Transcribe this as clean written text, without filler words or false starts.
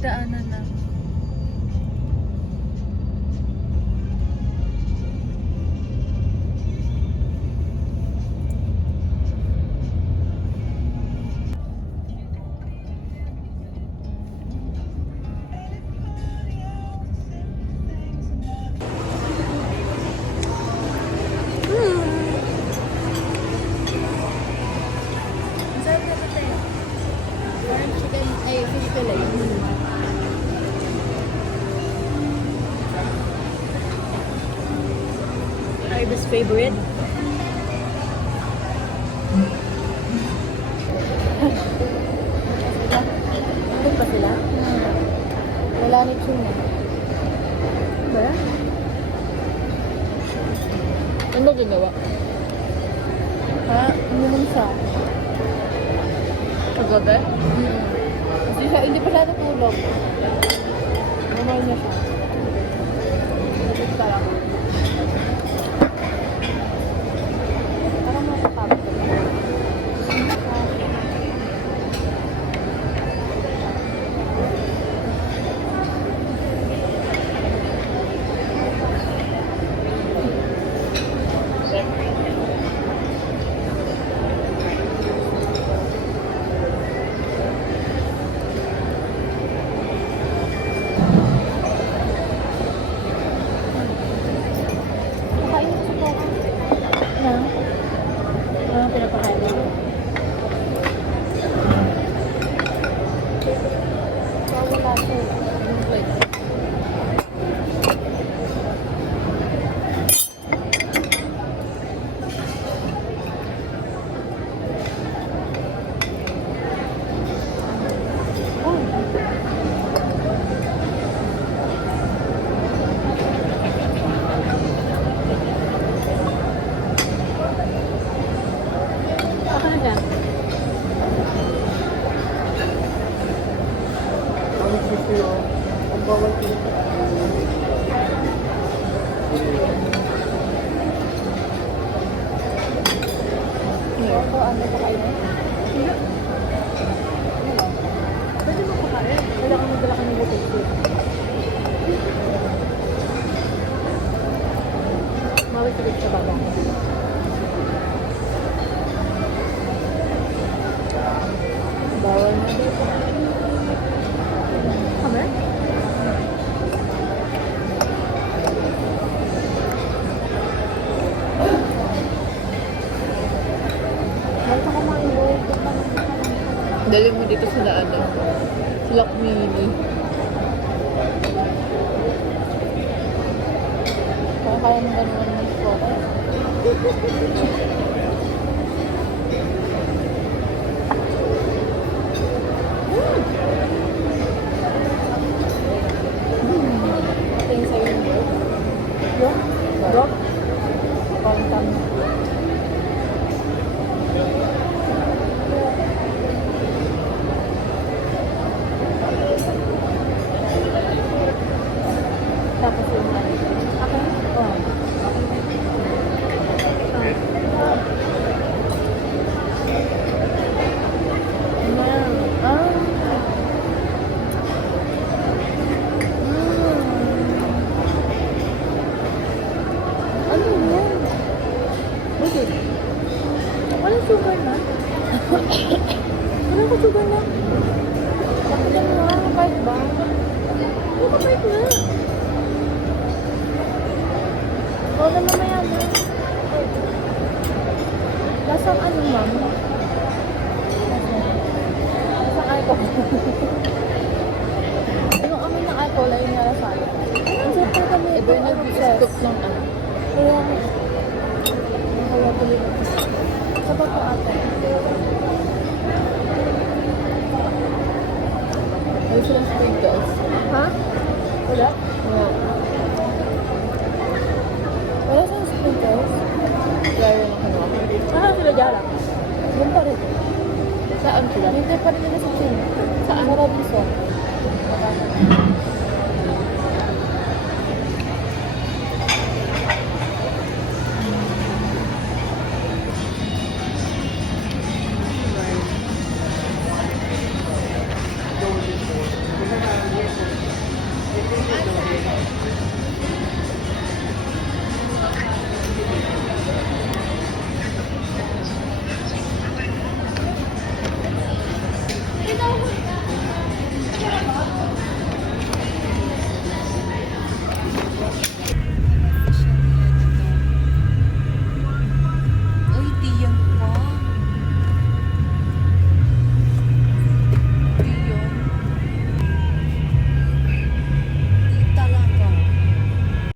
Dinadaanan na. Ivy's favorite. Ano pa sila? Wala ni Chuna. Ba? Ano ba ginawa? Ha? Uminom siya. Kagabi? Hindi pa siya natulog. Normal na siya. Tulog pa lang. Parang makakapit ko. Ano pa kayo? Hindi. Pwede mo pakain. Wala kang magdala ka ng butik. Mawit ulit sa baba. Bawal na dito. Kami? Dali mo dito sila ano, sila Queenie. Kaya mo ganun naman ito. Ito yung sa'yo yung bro. Bro? Bro? Kontam. Tapos yung ano. Okay? Oo. Ayan. Ano yan? Bakit? Walang sugar na? Walang sugar na? Bakit yan nga? Kapait ba? Ano kapait na? Wala mamaya na. Lasang ano, ma'am? Lasang alcohol. Yung amin ng alcohol ay yung nalasayo. Ang sarap na kami. Iba yung nag-stop ng ano. Kaya tuloy na. Sabat ko ate. Ay silang sprinkles. Ha? Wala? Wala. Wala siyang sprinkles. Klaro na kano. Sila Jara. Yun pa rin. Saan sila? Hindi pa rin nila sa China. Saan? Sa Robinson.